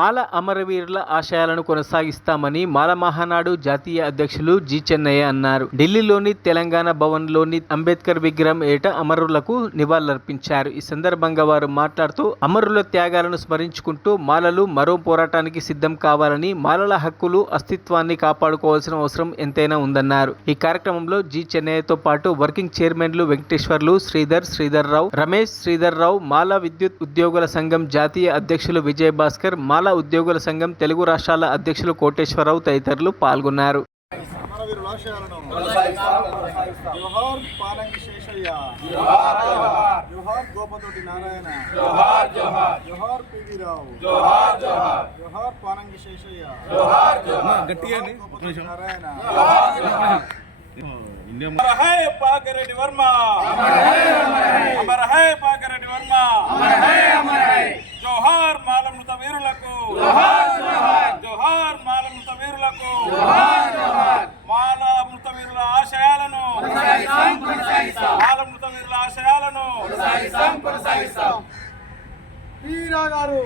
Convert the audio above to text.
మాల అమరవీరుల ఆశయాలను కొనసాగిస్తామని మాల మహానాడు జాతీయ అధ్యక్షులు జి చెన్నయ్య అన్నారు. ఢిల్లీలోని తెలంగాణ భవన్లోని అంబేద్కర్ విగ్రహం ఏట అమరులకు నివాళులర్పించారు. ఈ సందర్భంగా వారు మాట్లాడుతూ అమరుల త్యాగాలను స్మరించుకుంటూ మాలలు మరో పోరాటానికి సిద్ధం కావాలని మాలల హక్కులు అస్తిత్వాన్ని కాపాడుకోవాల్సిన అవసరం ఎంతైనా ఉందన్నారు. ఈ కార్యక్రమంలో జి చెన్నయ్యతో పాటు వర్కింగ్ చైర్మన్లు వెంకటేశ్వర్లు శ్రీధర్ శ్రీధర్ రావు రమేష్ శ్రీధర్ రావు మాల విద్యుత్ ఉద్యోగుల సంఘం జాతీయ అధ్యక్షులు విజయ్ భాస్కర్ మాల ఉద్యోగుల సంఘం తెలుగు రాష్ట్రాల అధ్యక్షులు కోటేశ్వరరావు తదితరులు పాల్గొన్నారు అమరవీరుల వీరుల ఆశయాలను వీరా గారు